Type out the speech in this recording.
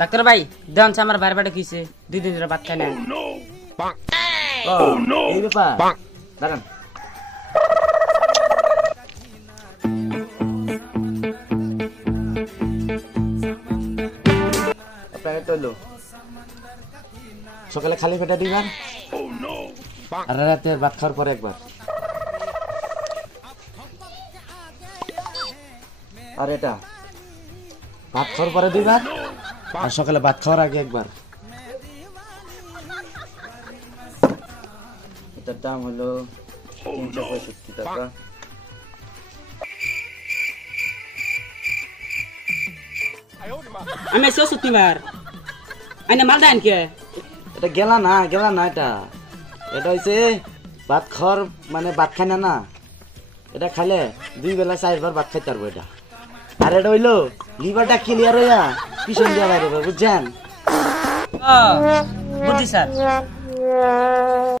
Doctor ভাই দেন আমার বাইরে বাইরে কিছে 2 দিন ধরে ভাত খাই না। এই ব্যাপার দাঁড়ান। আপনাকে তো সকালে খালি পেটে দিবার আর রাতে ভাত খাওয়ার পরে একবার, আর এটা ভাত খাওয়ার পরে দিবার আর সকালে ভাত খাওয়ার আগে একবার। এটার দাম হলো 365 টাকা। আমি এসে সত্যিবার আইনা মাল দেন কে? এটা গেলা না এটা এটা হইছে ভাত খাওয়ার মানে ভাত খাই না, এটা খাইলে 2 বেলা 4 বার ভাত খাইতে পারবো এটা। আর এটা হইলো লিভারটা ক্লিয়ার হইয়া পিছন দিয়া বাইরে বুঝছেন? বুঝছি স্যার।